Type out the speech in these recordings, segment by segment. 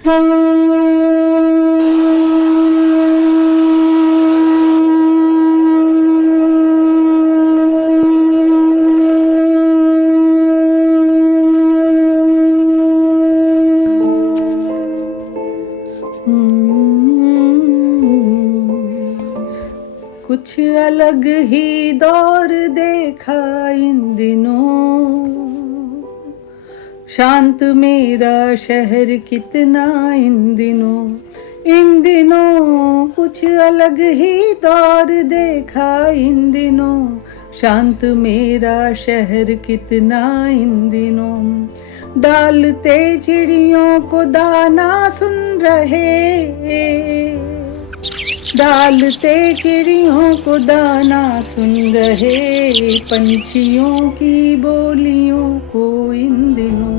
कुछ अलग ही दौर देखा इन दिनों, शांत मेरा शहर कितना इन दिनों कुछ अलग ही दौर देखा इन दिनों, शांत मेरा शहर कितना इन दिनों। डालते चिड़ियों को दाना सुन रहे, डालते चिड़ियों को दाना सुन रहे, पंछियों की बोलियों को इन दिनों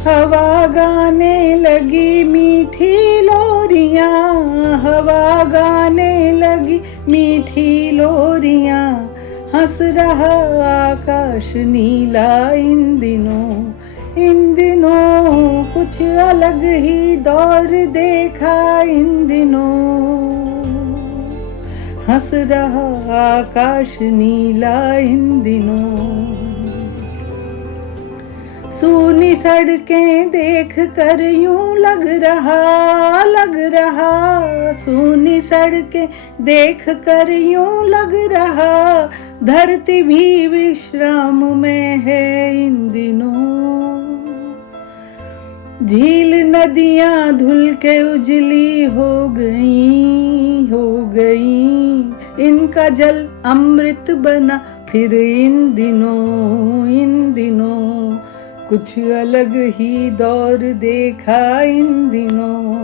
हवा गाने लगी मीठी लोरियां, हवा गाने लगी मीठी लोरियां, हंस रहा आकाश नीला इन दिनों कुछ अलग ही दौर देखा इन दिनों, हंस रहा आकाश नीला इन दिनों। सूनी सड़कें देख कर यूं लग रहा, सूनी सड़कें देख कर यूं लग रहा, धरती भी विश्राम में है इन दिनों। झील नदियां धुल के उजली हो गई, इनका जल अमृत बना फिर इन दिनों कुछ अलग ही दौर देखा इन दिनों।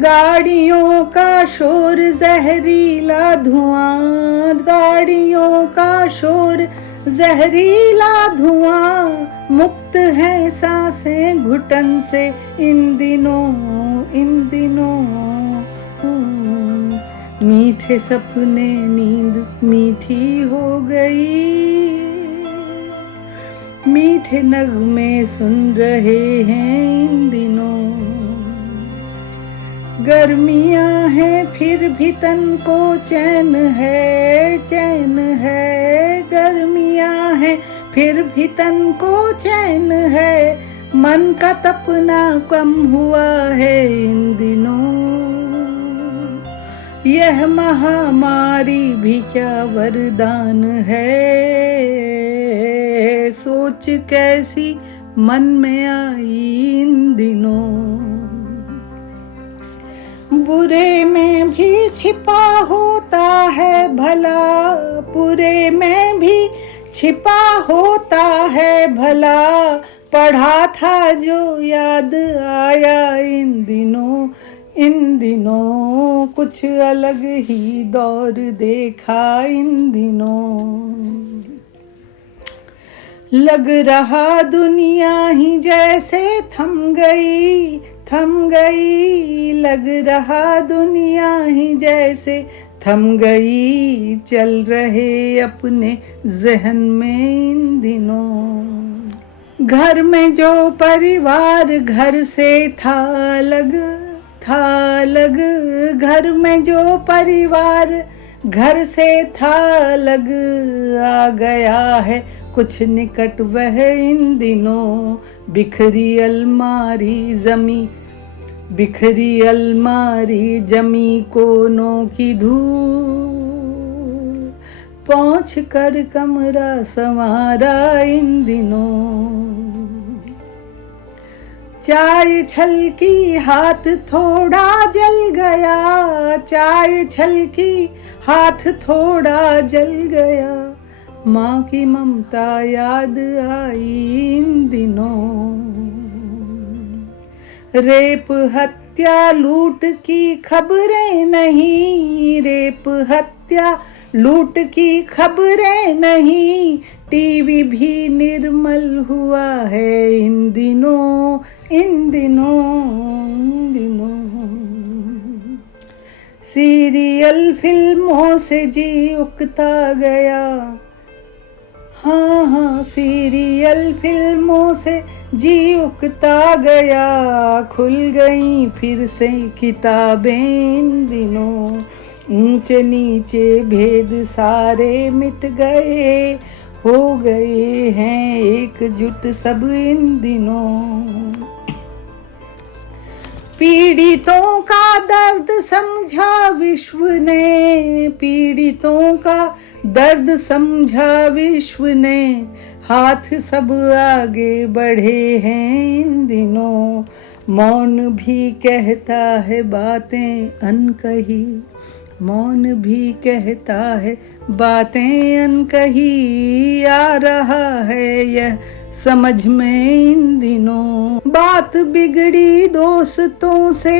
गाड़ियों का शोर जहरीला धुआं, गाड़ियों का शोर जहरीला धुआं, मुक्त है सांसें घुटन से इन दिनों मीठे सपने नींद मीठी हो गई, मीठे नगमे सुन रहे हैं इन दिनों। गर्मियां हैं फिर भी तन को चैन है, गर्मियां हैं फिर भी तन को चैन है, मन का तपना कम हुआ है इन दिनों। यह महामारी भी क्या वरदान है, सोच कैसी मन में आई इन दिनों। बुरे में भी छिपा होता है भला, बुरे में भी छिपा होता है भला, पढ़ा था जो याद आया इन दिनों कुछ अलग ही दौर देखा इन दिनों। लग रहा दुनिया ही जैसे थम गई, लग रहा दुनिया ही जैसे थम गई, चल रहे अपने जहन में इन दिनों। घर में जो परिवार घर से था अलग, घर में जो परिवार घर से था अलग, आ गया है कुछ निकट वह इन दिनों। बिखरी अलमारी जमी कोनों की धूल, पहुंच कर कमरा संवारा इन दिनों। चाय छलकी हाथ थोड़ा जल गया, चाय छलकी हाथ थोड़ा जल गया, माँ की ममता याद आई इन दिनों। रेप हत्या लूट की खबरें नहीं, रेप हत्या लूट की खबरें नहीं, टीवी भी निर्मल हुआ है इन दिनों। सीरियल फिल्मों से जी उकता गया, हाँ हाँ, सीरियल फिल्मों से जी उकता गया, खुल गई फिर से किताबें इन दिनों, ऊंचे नीचे भेद सारे मिट गए, हो गए हैं एकजुट सब इन दिनों। पीड़ितों का दर्द समझा विश्व ने, पीड़ितों का दर्द समझा विश्व ने, हाथ सब आगे बढ़े हैं इन दिनों, मौन भी कहता है बातें अनकही, मौन भी कहता है बातें अनकही, आ रहा है यह समझ में इन दिनों। बात बिगड़ी दोस्तों से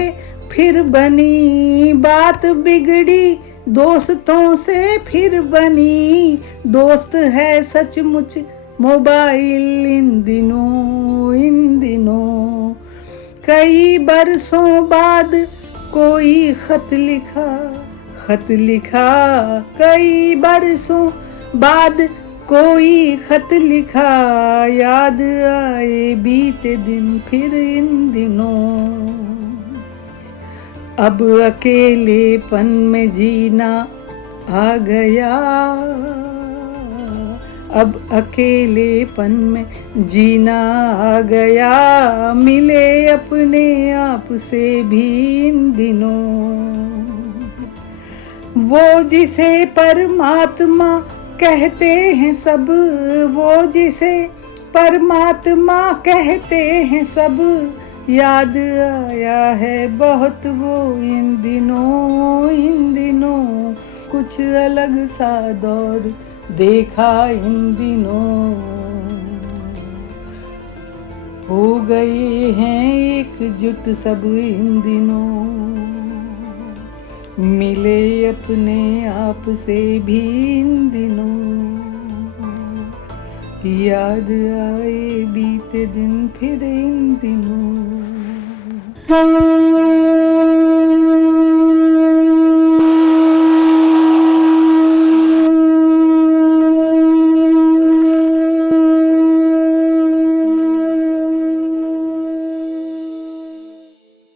फिर बनी, बात बिगड़ी दोस्तों से फिर बनी, दोस्त है सचमुच मोबाइल इन दिनों, इन दिनों। कई बरसों बाद कोई खत लिखा, खत लिखा, कई बरसों बाद कोई खत लिखा, याद आए बीते दिन फिर इन दिनों। अब अकेलेपन में जीना आ गया, अब अकेलेपन में जीना आ गया, मिले अपने आप से भी इन दिनों। वो जिसे परमात्मा कहते हैं सब, वो जिसे परमात्मा कहते हैं सब, याद आया है बहुत वो इन दिनों, इन दिनों। कुछ अलग सा दौर देखा इन दिनों, हो गए हैं एकजुट सब इन दिनों, मिले अपने आप से भी इन दिनों, याद आए बीते दिन फिर इन दिनों।